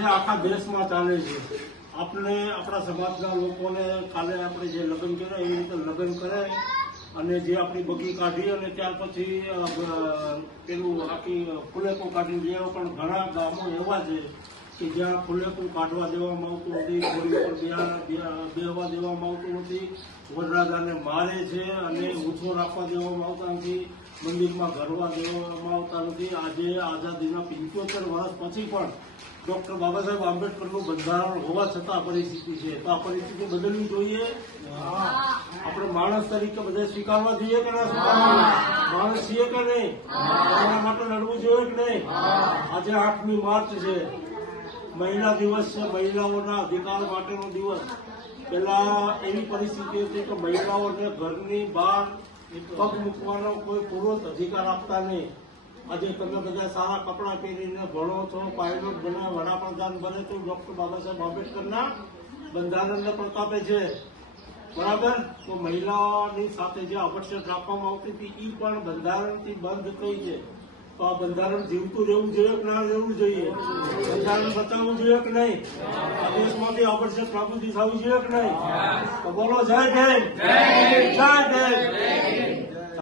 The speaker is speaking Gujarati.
છે આખા દેશમાં ચાલે છે. આપણે આપણા સમાજના લોકોને કાલે આપણે જે લગ્ન કર્યા એ રીતે લગ્ન કરે અને જે આપણી બગી કાઢી અને ત્યાર પછી પેલું આખી ફુલેકો કાઢી જે પણ ઘણા ગામો એવા છે કે જ્યાં ફુલેકું કાઢવા દેવામાં આવતું નથી, હોળી પર બેહવા દેવામાં આવતું નથી, વરરાજાને મારે છે અને ઊંચો રાખવા દેવામાં આવતા નથી, મંદિરમાં ગરવા દેવામાં આવતા નથી. આજે આઝાદીના 75 વર્ષ પછી પણ ડોક્ટર બાબા સાહેબ આંબેડકરનું બંધારણ હોવા છતાં પરિસ્થિતિ છે. તો આ પરિસ્થિતિ બદલવી જોઈએ. આપણે માણસ તરીકે બધા સ્વીકારવા જોઈએ કે ના સ્વીકારવા? માણસ છીએ કે નહીં? એના માટે લડવું જોઈએ કે નહીં? આજે 8મી માર્ચ છે, મહિલા દિવસ છે, મહિલાઓના અધિકાર માટેનો દિવસ. પેલા એવી પરિસ્થિતિ હતી કે મહિલાઓને ઘરની બહાર પગ મૂકવાનો કોઈ પુરુષ અધિકાર આપતા નહીં. આજે તમે બધા સારા કપડાં પહેરીને ભણો છો, પાયલોટ બને, વડાપ્રધાન બને તો ડોક્ટર બાબા સાહેબ આંબેડકરના બંધારણને પ્રતાપે છે. બરાબર? તો મહિલાઓની સાથે જે અપેક્ષા રાખવામાં આવતી હતી એ પણ બંધારણથી બંધ થઈ છે. તો આ બંધારણ જીવતું રહેવું જોઈએ કે ના રહેવું જોઈએ? બંધારણ બચાવવું જોઈએ કે નહીં? આ દેશમાંથી આવશ્યક નાબૂદી થવી જોઈએ કે નહીં? તો બોલો જય ભીમ, જય ભીમ.